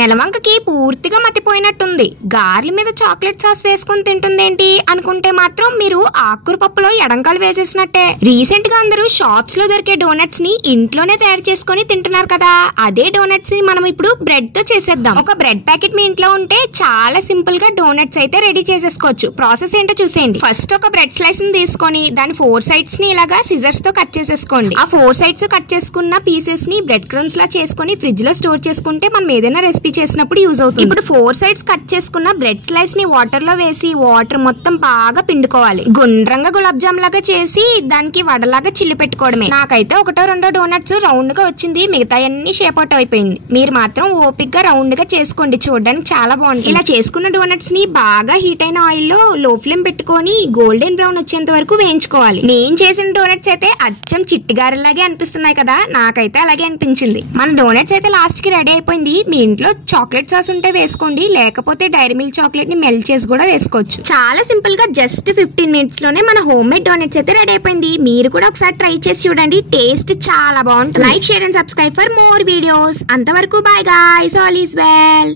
నెలవంకకి పూర్తిగా మతిపోయినట్టుంది. గార్ల మీద chocolate sauce వేసుకుని తింటుందేంటి అనుకుంటే మాత్రం మీరు ఆకుకూర పప్పులో ఎడంకాలు వేసేసినట్టే. రీసెంట్ గా అందరూ షాప్స్ లో దొరికే డోనట్స్ ని ఇంట్లోనే తయారు చేసుకుని తింటున్నారు కదా. అదే డోనట్స్ ని మనం ఇప్పుడు బ్రెడ్ తో చేసేద్దాం. ఒక బ్రెడ్ ప్యాకెట్ మీ ఇంట్లో ఉంటే చాలా సింపుల్ గా డోనట్స్ అయితే రెడీ చేసేసుకోవచ్చు. ప్రాసెస్ ఏంటో చూసేయండి. ఫస్ట్ ఒక బ్రెడ్ స్లైస్ ని తీసుకొని దాని 4 సైడ్స్ ని ఇలాగా సిజర్స్ తో కట్ చేసేసుకోండి. ఆ 4 సైడ్స్ కట్ చేసుకున్న పీసెస్ ని బ్రెడ్ క్రమ్స్ లా చేసుకుని ఫ్రిడ్జ్ లో స్టోర్ చేసుకుంటే మనం ఏదైనా రెసిపీ చేసినప్పుడు యూజ్ అవుతుంది. ఇప్పుడు 4 సైడ్స్ కట్ చేసుకున్న బ్రెడ్ స్లైస్ ని వాటర్ లో వేసి వాటర్ మొత్తం బాగా పిండుకోవాలి. గుండ్రంగా గులాబ్ జామ్ లాగా చేసి దానికి వడలాగా చిల్లు పెట్టుకోవడమే. నాకైతే 1-2 డోనట్స్ రౌండ్ గా వచ్చింది, మిగతా అన్ని షేప్ అవుట్ అయిపోయింది. మీరు మాత్రం ఓపిక్ గా రౌండ్ గా చేసుకోండి, చూడడానికి చాలా బాగుంటుంది. ఇలా చేసుకున్న డోనట్స్ ని బాగా హీట్ అయిన ఆయిల్ లో లో ఫ్లేమ్ పెట్టుకొని గోల్డెన్ బ్రౌన్ వచ్చేంత వరకు వేయించుకోవాలి. నేను చేసిన డోనట్స్ అయితే అచ్చం చిట్టిగారెలాగే అనిపిస్తున్నాయి కదా, నాకైతే అలాగే అనిపించింది. మన డోనట్స్ అయితే లాస్ట్ కి రెడీ అయిపోయింది. మీ ఇంట్లో చాక్లెట్ సాస్ ఉంటే వేసుకోండి, లేకపోతే డైరీ మిల్క్ చాక్లెట్ ని మెల్ట్ చేసి కూడా వేసుకోవచ్చు. చాలా సింపుల్ గా జస్ట్ 15 మినిట్స్ లోనే మన హోమ్ మేడ్ డోనట్స్ అయితే రెడీ అయిపోయింది. మీరు కూడా ఒకసారి ట్రై చేసి చూడండి, టేస్ట్ చాలా బాగుంటుంది. Like, share and subscribe for more videos. అంతవరకు bye guys, all is well.